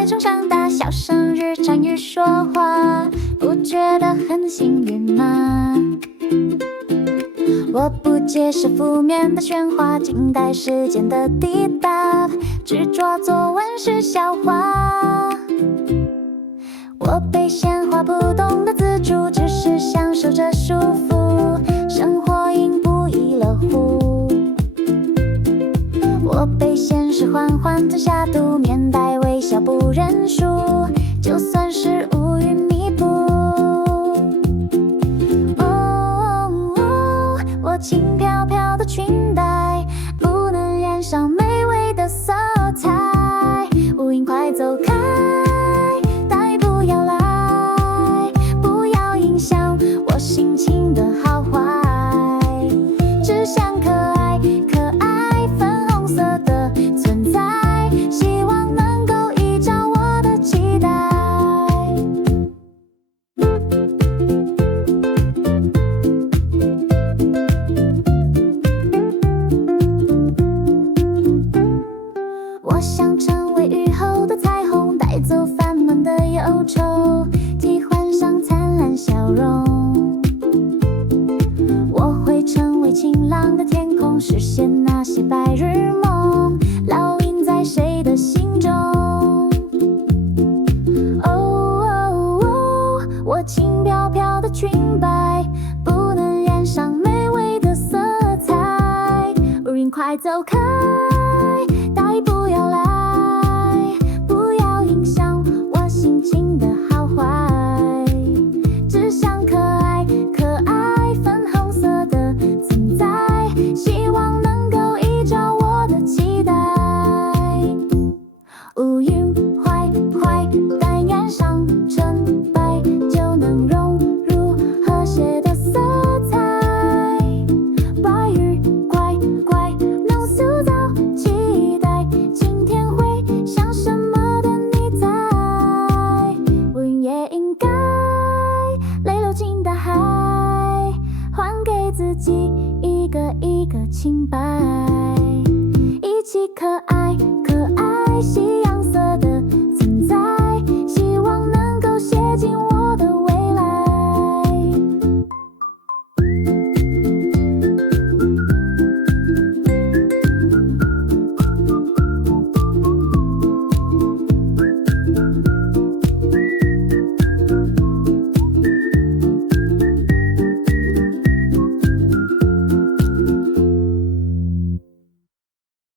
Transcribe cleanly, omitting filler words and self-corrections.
海中长大，小声日常与说话，不觉得很幸运吗？我不接受负面的喧哗，静待时间的抵达，执着做温室笑话。我被闲话不懂得自主，只是享受着舒服，生活因不亦乐乎。我被现实缓缓吞下肚，面带微笑不认输，就算是乌云密布。我轻飘飘的裙带，不能染上美味的色彩。乌云快走开，大雨不要来，不要影响我心情的好坏。只想可爱可爱粉红色的存在，希望能够依照我的期待。我想成为雨后的彩虹，带走烦闷的忧愁，替换上灿烂笑容。我会成为晴朗的天空，实现那些白日梦，烙印在谁的心中。我轻飘飘的裙摆，不能染上美味的色彩。乌云快走开，大雨不要来，不要影响我心情的好坏。只想可爱可爱粉红色的存在，希望能够依照我的期待。乌云坏坏，但染上纯白，就能融入和谐的色彩。白雨乖乖，能塑造期待，今天会想什么的你在。乌云也应该泪流进大海，还给自己一个清白。